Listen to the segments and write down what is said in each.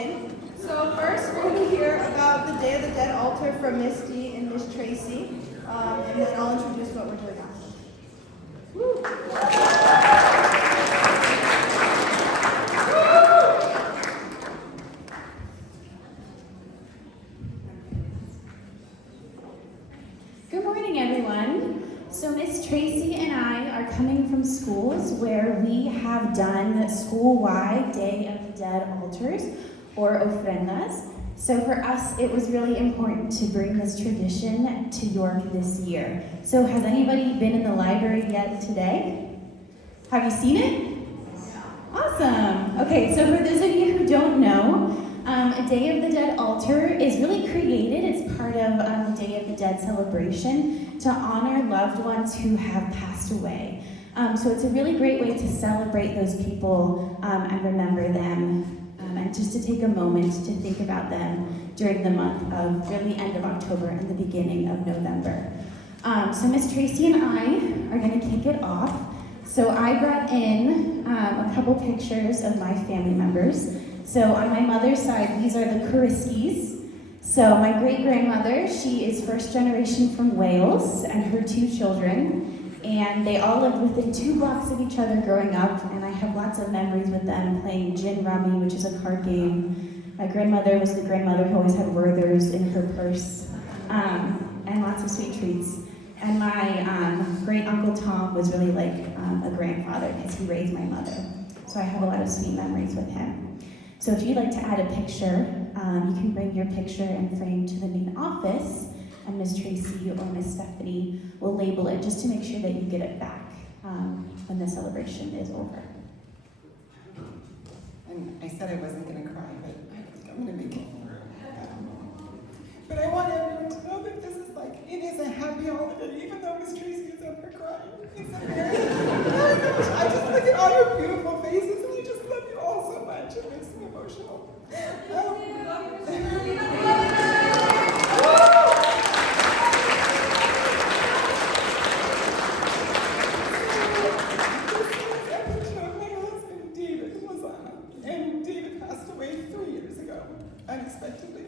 in. So first, we're going to hear about the Day of the Dead altar from Miss D and Miss Tracy, and then I'll introduce what we're doing after. Woo. Good morning, everyone. So Miss Tracy and I are coming from schools where we have done school-wide Day of the Dead altars, or ofrendas. So for us, it was really important to bring this tradition to York this year. So has anybody been in the library yet today? Have you seen it? Awesome. Okay, so for those of you who don't know, a Day of the Dead altar is really created. It's part of the Day of the Dead celebration to honor loved ones who have passed away. So it's a really great way to celebrate those people and remember them, and just to take a moment to think about them during the month of really end of October and the beginning of November. So Miss Tracy and I are going to kick it off. So I brought in a couple pictures of my family members. So on my mother's side, these are the Kuriskis. So my great-grandmother, she is first generation from Wales, and her 2 children. And they all lived within 2 blocks of each other growing up, and I have lots of memories with them playing gin rummy, which is a card game. My grandmother was the grandmother who always had Werther's in her purse, and lots of sweet treats. And my great-uncle Tom was really like a grandfather because he raised my mother. So I have a lot of sweet memories with him. So if you'd like to add a picture, you can bring your picture and frame to the main office, and Miss Tracy or Miss Stephanie will label it just to make sure that you get it back when the celebration is over. And I said I wasn't going to cry, but I think I'm going to make it. But I want everyone to know that this is like, it is a happy holiday, even though Miss Tracy is up for crying. It's a very, oh my gosh, I just look at all your beautiful faces, and I just love you all so much. It makes me emotional. Unexpectedly.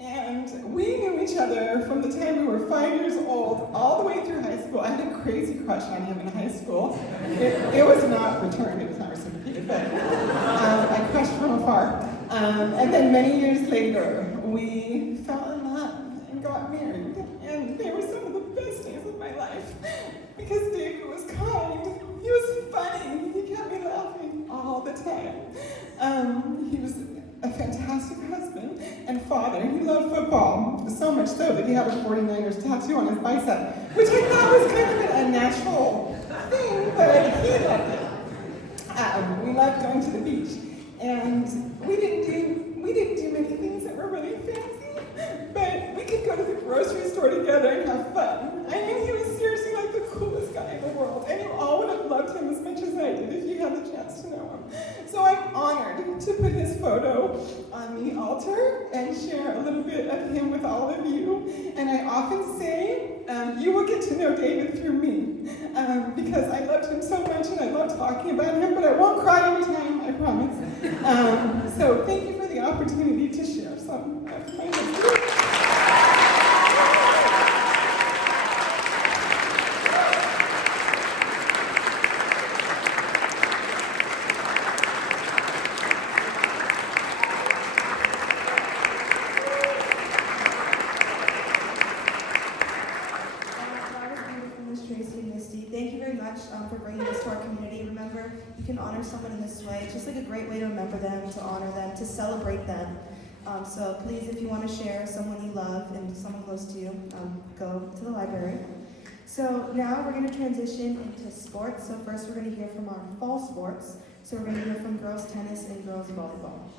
And we knew each other from the time we were 5 years old, all the way through high school. I had a crazy crush on him in high school. It was not returned, it was not reciprocated, but I crushed from afar. And then many years later, we fell in love and got married. And they were some of the best days of my life. Because David was kind, he was funny, he kept me laughing all the time. He was a fantastic husband and father. He loved football, so much so that he had a 49ers tattoo on his bicep, which I thought was kind of a natural thing, but he loved it. We loved going to the beach, and we didn't do many things that were really fancy, but we could go to the grocery store together and have fun. I mean, he was seriously like the coolest guy in the world, and you all would have loved him as much as I did if you had the chance to know him. So I'm honored to put his photo on the altar and share a little bit of him with all of you. And I often say, you will get to know David through me, because I loved him so much and I love talking about him, but I won't cry every time, I promise. So thank you for the opportunity to share some of my history. For bringing this to our community. Remember, you can honor someone in this way. It's just like a great way to remember them, to honor them, to celebrate them. So please, if you want to share someone you love and someone close to you, go to the library. So now we're going to transition into sports. So first we're going to hear from our fall sports. So we're going to hear from girls tennis and girls volleyball.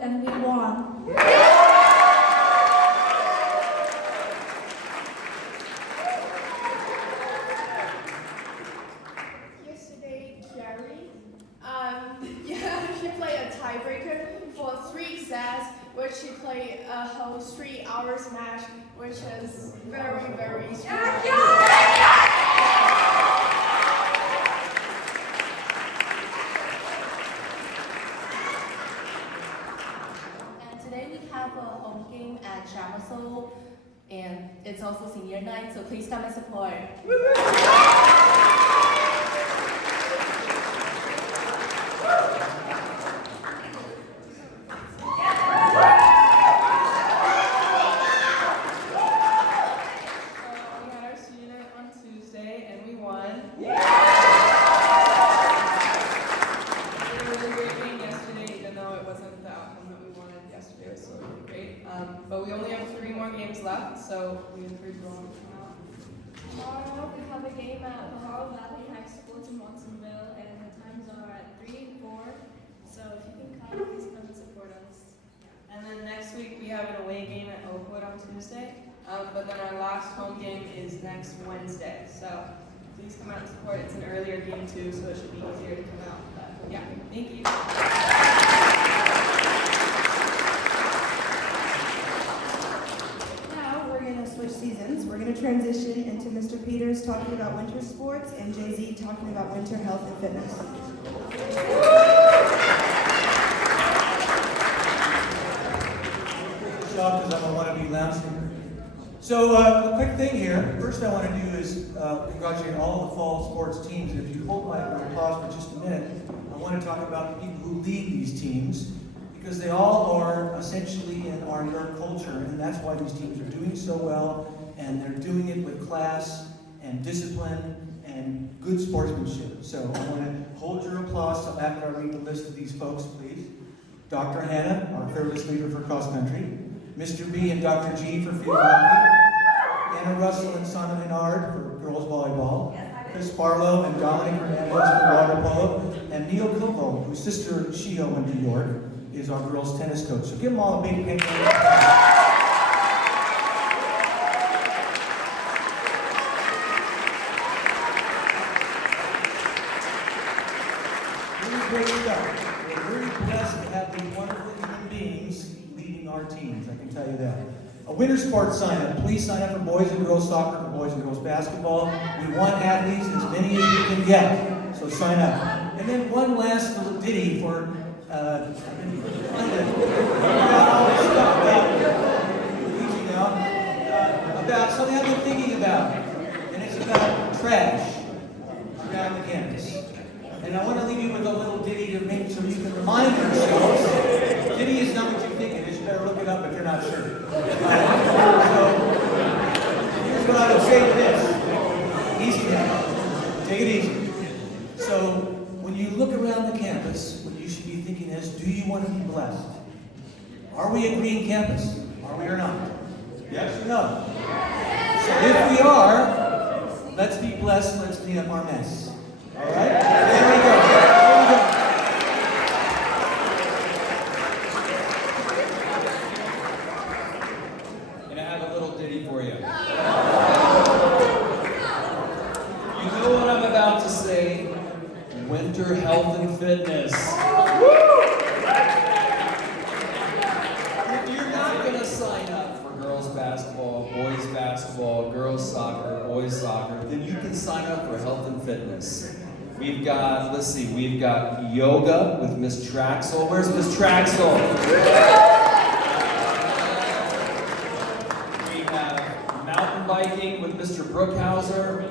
And we won. which is very, very strong. And today we have a home game at Deschamps, and it's also senior night, so please come and support. We had our senior night on Tuesday and we won. We had a really great game yesterday, even though it wasn't the outcome that we wanted yesterday. It was so really great. But we only have 3 more games left, so we encourage everyone to come out. Tomorrow we have a game at Bahar Valley High School in Watsonville, and the times are at 3 and 4. So if you can come, please come and support us. And then next week we have an away game at Oakwood on Tuesday. But then our last home game is next Wednesday. So please come out and support. It's an earlier game too, so it should be easier to come out. But yeah, thank you. Now we're going to switch seasons. We're going to transition into Mr. Peters talking about winter sports and Jay-Z talking about winter health and fitness. Good job, because I'm a wannabe lounge singer. So, a quick thing here. First, I want to do is congratulate all the fall sports teams. And if you hold my applause for just a minute, I want to talk about the people who lead these teams, because they all are essentially in our culture, and that's why these teams are doing so well, and they're doing it with class and discipline and good sportsmanship. So I want to hold your applause till after I read the list of these folks, please. Dr. Hannah, our fearless leader for cross country. Mr. B and Dr. G for field hockey. Anna Russell and Sana Menard for girls volleyball. Chris Barlow and Dominic Hernandez for water polo. And Neil Kilvo, whose sister Shio in New York, is our girls tennis coach. So give them all a big hand. Really great stuff. We're very blessed to have these wonderful human beings leading our teams, I can tell you that. A winter sports sign up. Please sign up for boys and girls soccer and boys and girls basketball. We want athletes, as many as we can get. So sign up. And then one last little ditty for about something I've been thinking about. And it's about trash around the campus. And I want to leave you with a little ditty to make so you can remind yourselves. Ditty is not what you think it is. You better look it up if you're not sure. So, here's what I would say to this. Easy now. Take it easy. So, when you look around the campus, what you should be thinking is, do you want to be blessed? Are we a green campus? Are we or not? Yes or no? So if we are, let's be blessed, let's clean up our mess. All right? There we go. There we go. And I have a little ditty for you. You know what I'm about to say? Winter health and fitness. If you're not going to sign up for girls basketball, girls soccer, boys soccer, then you can sign up for health and fitness. We've got, we've got yoga with Miss Traxel. Where's Miss Traxel? We have mountain biking with Mr. Brookhauser.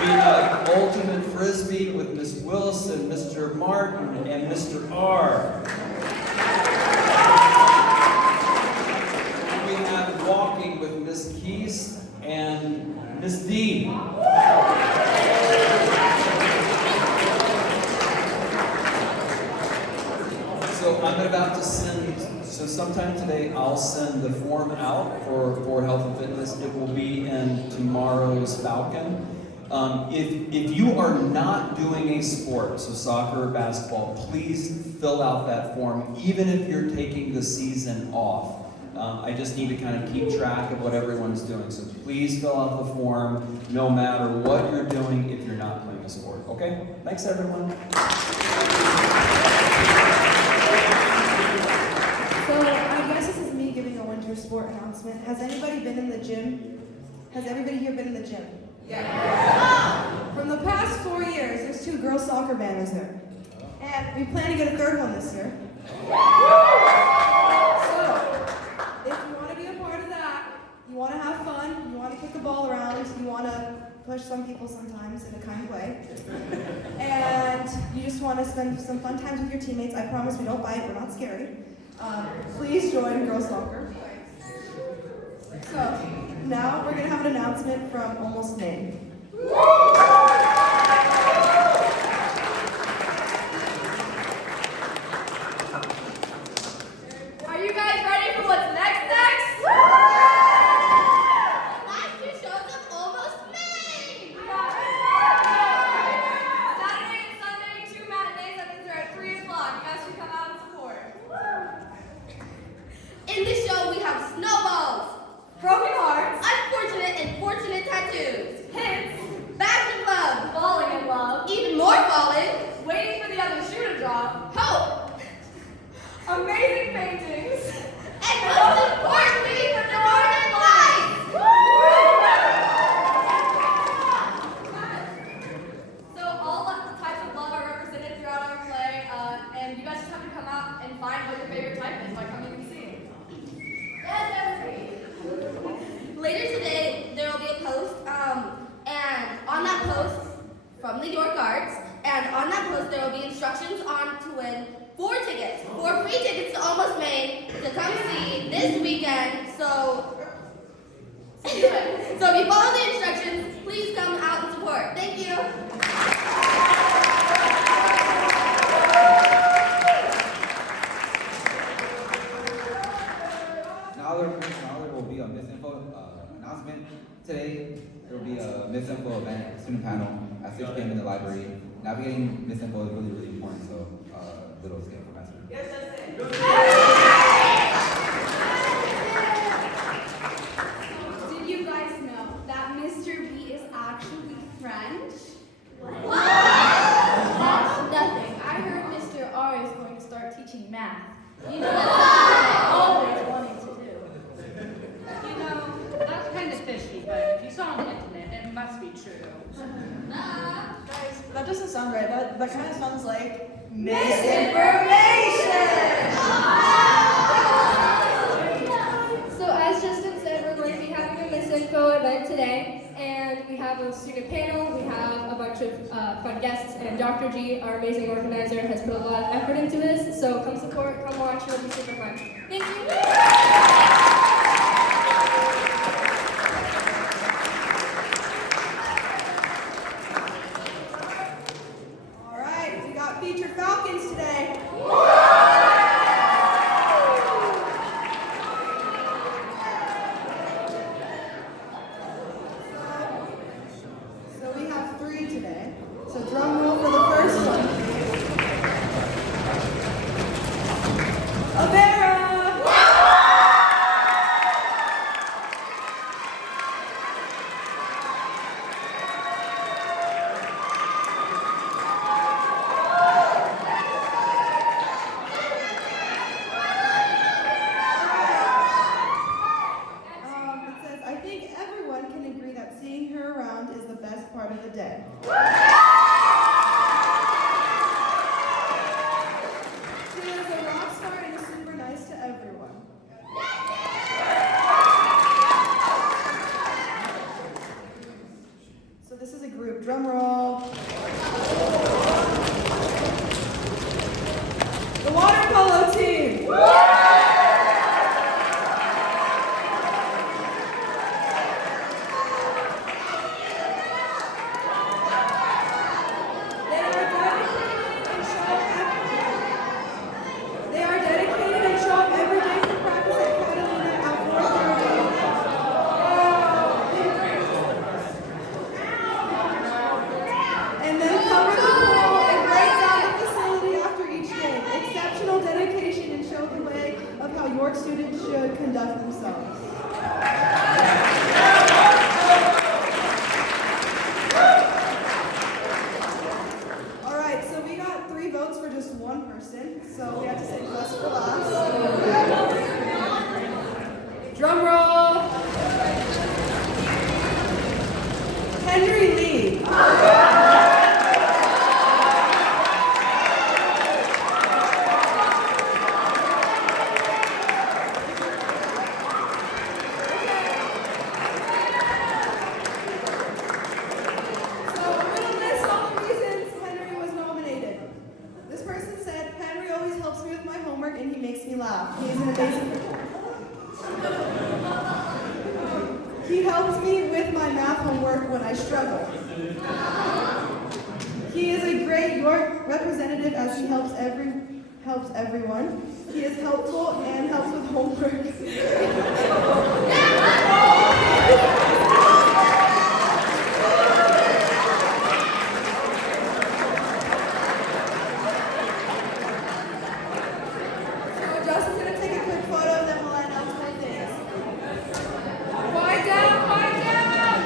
We have ultimate frisbee with Miss Wilson, Mr. Martin, and Mr. R. We have walking with Miss Keese and Miss D. So I'm about to send, so sometime today I'll send the form out for health and fitness. It will be in tomorrow's Falcon. If you are not doing a sport, so soccer or basketball, please fill out that form, even if you're taking the season off. I just need to kind of keep track of what everyone's doing. So please fill out the form, no matter what you're doing, if you're not playing a sport. Okay? Thanks, everyone. So I guess this is me giving a winter sport announcement. Has anybody been in the gym? Has everybody here been in the gym? Yeah. From the past 4 years, there's 2 girls soccer banners there. And we plan to get a 3rd one this year. So, if you want to be a part of that, you want to have fun, you want to kick the ball around, you want to push some people sometimes in a kind way, and you just want to spend some fun times with your teammates, I promise we don't bite, we're not scary. Please join girls soccer. So, now we're going to have an announcement from Almost Maine. Are you guys ready for what's next? Last 2 shows of Almost Maine! Saturday and Sunday, 2 matinees, that means they're at 3 o'clock. You guys should come out and support. In this show, we have snowballs, broken hearts, unfortunate and fortunate tattoos, hints, bags of love, falling in love, even more falling, waiting for the other shoe to drop, hope, amazing paintings, and most importantly, the Northern Lights! So all types of love are represented throughout our play, and you guys just have to come out and find what your favorite type is by coming and seeing. Yes, everybody! Later today, there will be a post, and on that post, from the York Arts, and on that post there will be instructions on to win 4 tickets, 4 free tickets to Almost Maine to come see this weekend. So if you follow the instructions, please come out and support. Thank you. Now there will be a misinfo announcement. Today, there will be a misinfo event, student panel at 6 p.m. in the library. Navigating misinfo is really, really important, so little escape from that. Yes, that's it. Did you guys know that Mr. B is actually French? What? That's nothing. I heard Mr. R is going to start teaching math. You know, that's what I always wanted to do. You know, that's kind of fishy, but if you saw on the internet, it must be true. Guys, that doesn't sound right. That kind of sounds like So as Justin said, we're going to be having a misinfo event today, and we have a student panel, we have a bunch of fun guests, and Dr. G, our amazing organizer, has put a lot of effort into this, so come support, come watch, it'll be super fun. Thank you. All right, we got featured Falcons today. So we have 3 today. So drum roll for the first one. Avera! It says, I think everyone can agree that seeing her around is the best part of the day. She is a rock star and is super nice to everyone. So this is a group. Drum roll. The water polo team. He helps me with my math homework when I struggle. He is a great York representative as he helps everyone. He is helpful and helps with homework. So Justin's gonna take a quick photo, then we'll announce more things. Quiet down, quiet down!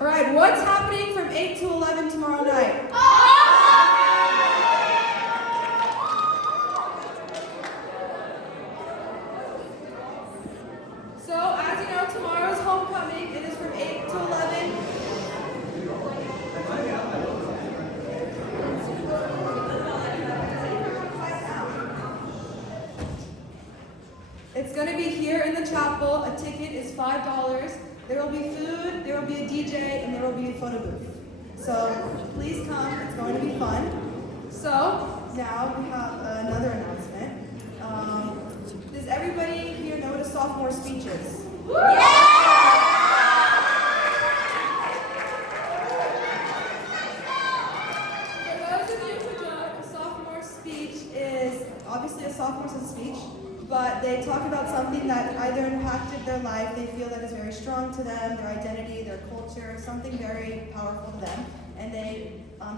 All right, what's happening from 8 to 11 tomorrow night? So, as you know, tomorrow's homecoming. It is from 8 to 11. It's going to be here in the chapel. A ticket is $5. There will be food, there will be a DJ, and there will be a photo booth. So please come. It's going to be fun. So now we have another announcement. Does everybody here know what a sophomore speech is? For those of you who don't, a sophomore speech is obviously a sophomore says a speech, but they talk about something that either impacted their life, they feel that is very strong to them, their identity, their culture, something very powerful to them, and they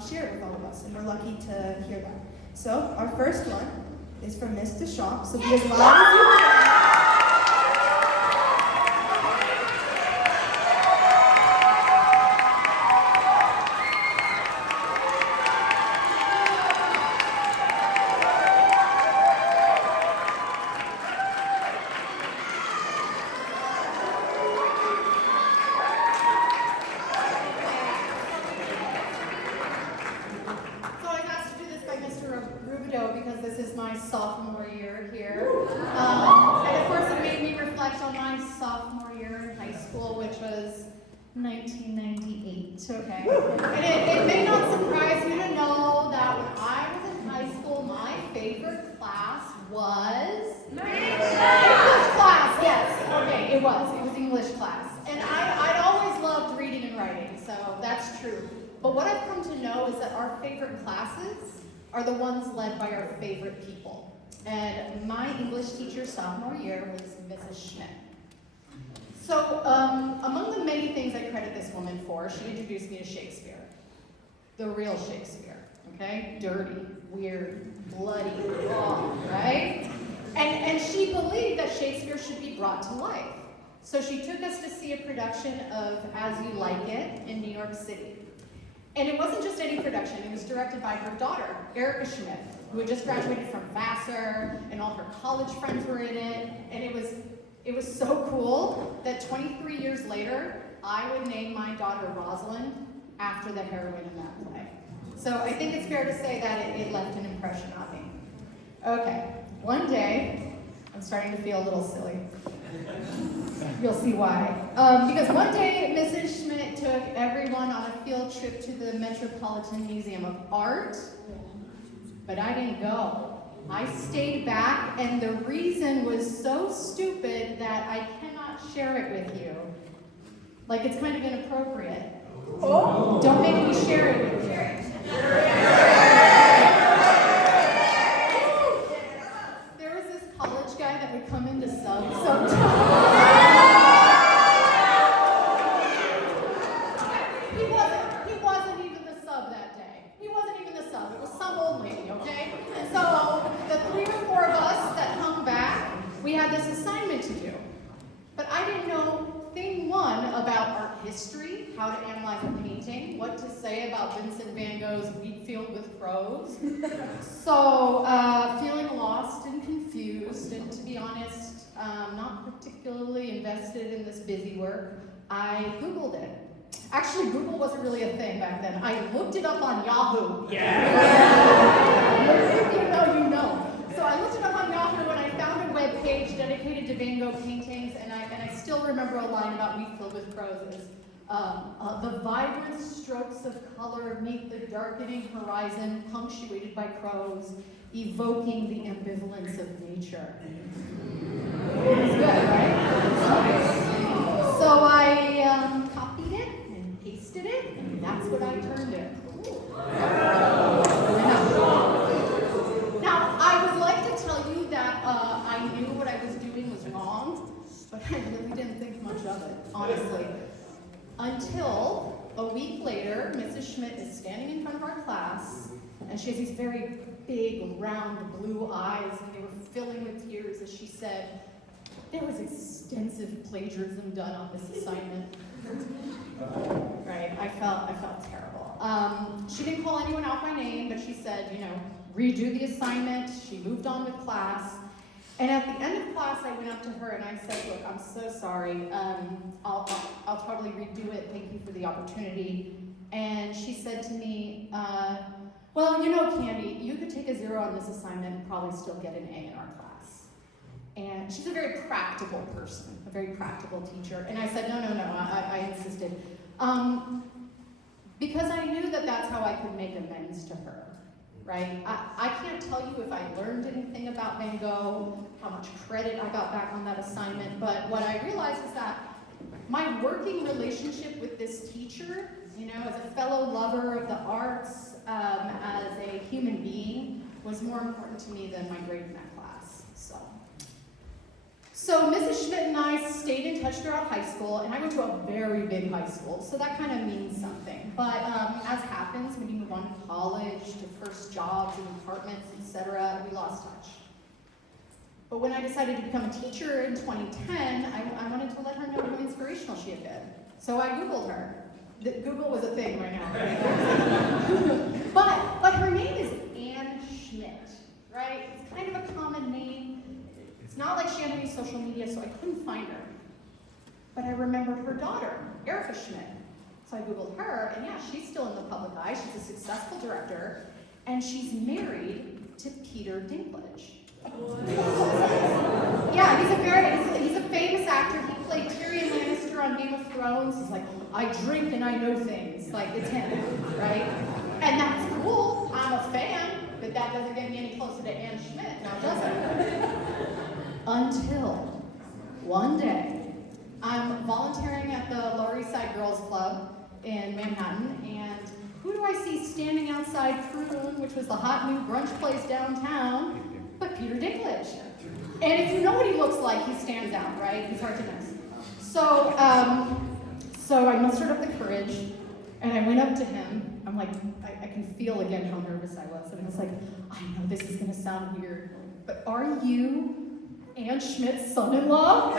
share it with all of us, and we're lucky to hear that. So our first one is from Miss Deschamps, so be as loud as you can. So I was asked to do this by Mr. Rubido because this is my sophomore year here. And of course it made me reflect on my sophomore year in high school, which was 1998, okay? And it may not surprise you to know that when I was in high school, my favorite class was English class, yes. Okay, it was English class. And I'd always loved reading and writing, so that's true. But what I've come to know is that our favorite classes are the ones led by our favorite people. And my English teacher sophomore year was Mrs. Schmidt. So among the many things I credit this woman for, she introduced me to Shakespeare. The real Shakespeare, okay? Dirty, weird, bloody, raw, right? And she believed that Shakespeare should be brought to life. So she took us to see a production of As You Like It in New York City. And it wasn't just any production, it was directed by her daughter, Erica Schmidt, who had just graduated from Vassar, and all her college friends were in it. And it was so cool that 23 years later, I would name my daughter Rosalind after the heroine in that play. So I think it's fair to say that it left an impression on me. Okay, one day, I'm starting to feel a little silly. You'll see why. Because one day, Mrs. Schmidt took everyone on a field trip to the Metropolitan Museum of Art, but I didn't go. I stayed back, and the reason was so stupid that I cannot share it with you. Like, it's kind of inappropriate. Oh! Don't make me share it with you. There was this college guy that would come into sub sometimes. He wasn't even the sub that day. He wasn't even the sub. It was some old lady, okay? And so the 3 or 4 of us that hung back, we had this assignment to do. But I didn't know thing one about art history, how to analyze a painting, what to say about Vincent van Gogh's Wheat Field with Crows. So feeling lost and confused, and to be honest, not particularly invested in this busy work, I Googled it. Actually, Google wasn't really a thing back then. I looked it up on Yahoo. Yeah. If you know, you know. So I looked it up on Yahoo and I found a web page dedicated to Van Gogh paintings, and I still remember a line about Wheat Field with Crows is, the vibrant strokes of color meet the darkening horizon, punctuated by crows, evoking the ambivalence of nature. It's good, right? posted it, and that's what I turned in. Now, I would like to tell you that I knew what I was doing was wrong, but I really didn't think much of it, honestly. Until a week later, Mrs. Schmidt is standing in front of our class, and she has these very big, round, blue eyes, and they were filling with tears as she said, "There was extensive plagiarism done on this assignment." Right, I felt terrible. She didn't call anyone out by name, but she said, redo the assignment. She moved on with class. And at the end of class, I went up to her and I said, "Look, I'm so sorry. I'll totally redo it. Thank you for the opportunity." And she said to me, "Well, Candy, you could take a 0 on this assignment and probably still get an A in our class." And she's a very practical person, a very practical teacher. And I said, no, I insisted. Because I knew that that's how I could make amends to her, right? I can't tell you if I learned anything about Van Gogh, how much credit I got back on that assignment, but what I realized is that my working relationship with this teacher, as a fellow lover of the arts, as a human being, was more important to me than my grade in that class. So Mrs. Schmidt and I stayed in touch throughout high school, and I went to a very big high school, so that kind of means something. But as happens when you move on to college, to first jobs and apartments, etc., we lost touch. But when I decided to become a teacher in 2010, I wanted to let her know how inspirational she had been. So I Googled her. Google was a thing right now. But her name is Anne Schmidt, right? It's kind of a common name. It's not like she had any social media, so I couldn't find her. But I remembered her daughter, Erica Schmidt. So I Googled her, and yeah, she's still in the public eye. She's a successful director, and she's married to Peter Dinklage. Yeah, he's a famous actor. He played Tyrion Lannister on Game of Thrones. He's like, "I drink and I know things." Like, it's him, right? And that's cool. I'm a fan, but that doesn't get me any closer to Anne Schmidt, now does it? Until one day, I'm volunteering at the Lower East Side Girls Club in Manhattan, and who do I see standing outside Croon, which was the hot new brunch place downtown, but Peter Dinklage. And if you know what he looks like, he stands out, right? He's hard to miss. So I mustered up the courage, and I went up to him. I'm like, I can feel again how nervous I was. And I was like, "I know this is gonna sound weird, but are you Anne Schmidt's son-in-law?"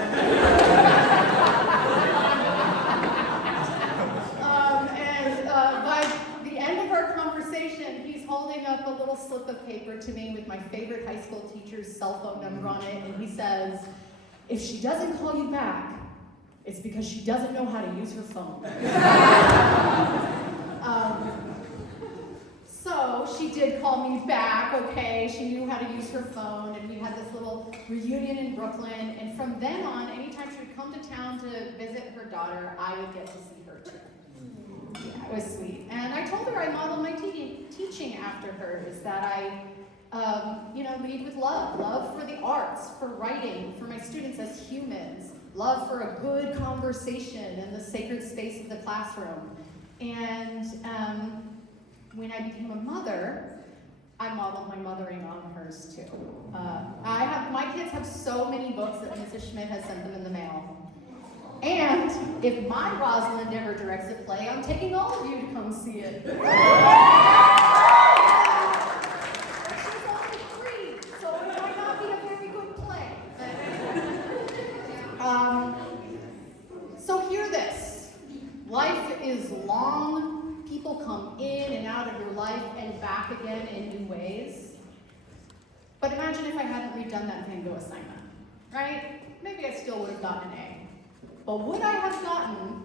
By the end of our conversation, he's holding up a little slip of paper to me with my favorite high school teacher's cell phone number on it, and he says, "If she doesn't call you back, it's because she doesn't know how to use her phone." So she did call me back, okay? She knew how to use her phone, and we had this little reunion in Brooklyn, and from then on, anytime she would come to town to visit her daughter, I would get to see her too. Yeah, it was sweet. And I told her I modeled my teaching after her, is that I lead with love for the arts, for writing, for my students as humans, love for a good conversation in the sacred space of the classroom. And when I became a mother, I modeled my mothering on hers too. My kids have so many books that Mrs. Schmidt has sent them in the mail. And if my Rosalind ever directs a play, I'm taking all of you to come see it. She's only 3, so it might not be a very good play. So hear this. Life is long. People come in and out of your life and back again in new ways. But imagine if I hadn't redone that Van Gogh assignment, right? Maybe I still would have gotten an A. But would I have gotten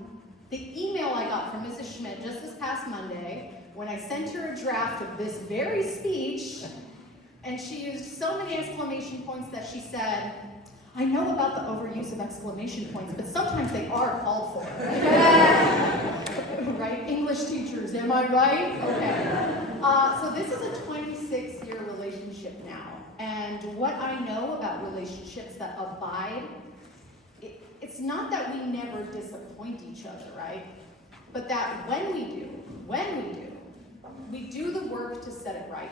the email I got from Mrs. Schmidt just this past Monday when I sent her a draft of this very speech, and she used so many exclamation points that she said, "I know about the overuse of exclamation points, but sometimes they are called for." Right? English teachers, am I right? Okay. So this is a 26-year relationship now. And what I know about relationships that abide, it's not that we never disappoint each other, right? but that when we do the work to set it right.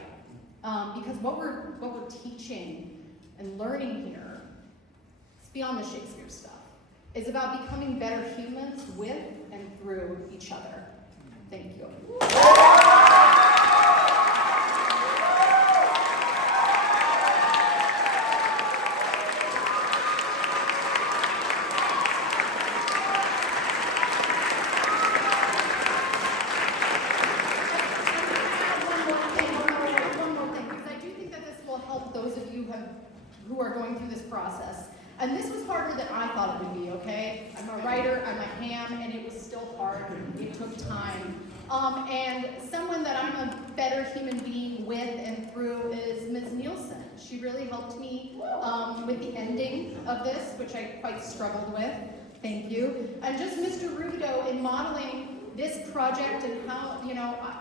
Because what we're teaching and learning here, it's beyond the Shakespeare stuff. It's about becoming better humans with and through each other. Thank you. Who are going through this process. And this was harder than I thought it would be, okay? I'm a writer, I'm a ham, and it was still hard. It took time. And someone that I'm a better human being with and through is Ms. Nielsen. She really helped me with the ending of this, which I quite struggled with. Thank you. And just Mr. Rubidoux in modeling this project and how,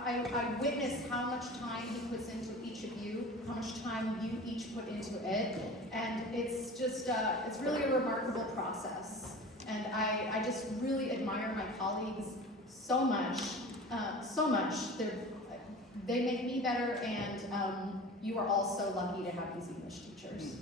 I witnessed how much time he puts into each of you, how much time you each put into it. And it's just, it's really a remarkable process. And I just really admire my colleagues so much, so much. They make me better, and you are all so lucky to have these English teachers.